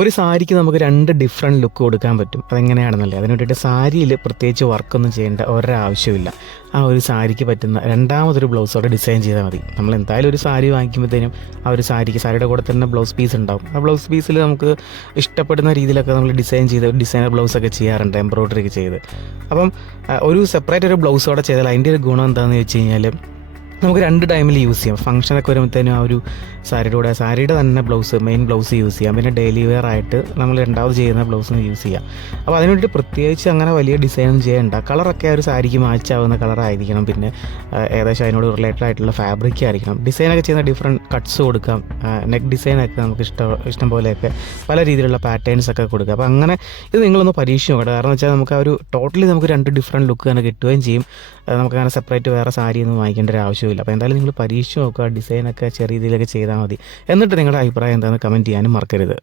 ഒരു സാരിക്ക് നമുക്ക് 2 ഡിഫറെൻറ്റ് ലുക്ക് കൊടുക്കാൻ പറ്റും. അതെങ്ങനെയാണെന്നല്ലേ, അതിന് വേണ്ടിയിട്ട് സാരിയിൽ പ്രത്യേകിച്ച് വർക്കൊന്നും ചെയ്യേണ്ട ഒരാവശ്യമില്ല. ആ ഒരു സാരിക്ക് പറ്റുന്ന രണ്ടാമതൊരു ബ്ലൗസോടെ ഡിസൈൻ ചെയ്താൽ മതി. നമ്മൾ എന്തായാലും ഒരു സാരി വാങ്ങിക്കുമ്പോഴത്തേനും ആ ഒരു സാരിയുടെ കൂടെ തന്നെ ബ്ലൗസ് പീസ് ഉണ്ടാവും. ആ ബ്ലൗസ് പീസിൽ നമുക്ക് ഇഷ്ടപ്പെടുന്ന രീതിയിലൊക്കെ നമ്മൾ ഡിസൈൻ ചെയ്ത് ഡിസൈനർ ബ്ലൗസൊക്കെ ചെയ്യാറുണ്ട്, എംബ്രോയ്ഡറി ഒക്കെ ചെയ്ത്. അപ്പം ഒരു സെപ്പറേറ്റ് ഒരു ബ്ലൗസോടെ ചെയ്താൽ അതിൻ്റെ ഒരു ഗുണം എന്താണെന്ന് വെച്ച് കഴിഞ്ഞാൽ നമുക്ക് 2 ടൈമിൽ യൂസ് ചെയ്യാം. ഫംഗ്ഷനൊക്കെ വരുമ്പോഴത്തേനും ആ ഒരു സാരിയുടെ തന്നെ മെയിൻ ബ്ലൗസ് യൂസ് ചെയ്യാം. പിന്നെ ഡെയിലി വെയർ ആയിട്ട് നമ്മൾ രണ്ടാമത് ചെയ്യുന്ന ബ്ലൗസും യൂസ് ചെയ്യാം. അപ്പോൾ അതിന് വേണ്ടിയിട്ട് പ്രത്യേകിച്ച് അങ്ങനെ വലിയ ഡിസൈനും ചെയ്യേണ്ട. കളറൊക്കെ ആ ഒരു സാരിക്ക് മാച്ചാവുന്ന കളറായിരിക്കണം. പിന്നെ ഏകദേശം അതിനോട് റിലേറ്റഡ് ആയിട്ടുള്ള ഫാബ്രിക് ആയിരിക്കണം. ഡിസൈനൊക്കെ ചെയ്യുന്ന ഡിഫറെൻറ്റ് കട്ട്സ് കൊടുക്കാം. നെക്ക് ഡിസൈനൊക്കെ നമുക്ക് ഇഷ്ടം പോലെയൊക്കെ പല രീതിയിലുള്ള പാറ്റേൺസ് ഒക്കെ കൊടുക്കാം. അപ്പോൾ അങ്ങനെ ഇത് നിങ്ങളൊന്ന് പരീക്ഷിച്ച് നോക്കട്ടെ. കാരണം വെച്ചാൽ നമുക്ക് ആ ഒരു ടോട്ടലി നമുക്ക് 2 ഡിഫറെൻറ്റ് ലുക്ക് തന്നെ കിട്ടുകയും ചെയ്യും. നമുക്കങ്ങനെ സെപ്പറേറ്റ് വേറെ സാരിയൊന്നും വാങ്ങിക്കേണ്ട ഒരു ആവശ്യമില്ല. അപ്പോൾ എന്തായാലും നിങ്ങൾ പരീക്ഷിച്ച് നോക്കുക. ഡിസൈനൊക്കെ ചെറിയ രീതിയിലൊക്കെ ചെയ്താൽ മതി. എന്നിട്ട് നിങ്ങളുടെ അഭിപ്രായം എന്താണെന്ന് കമൻറ്റ് ചെയ്യാനും മറക്കരുത്.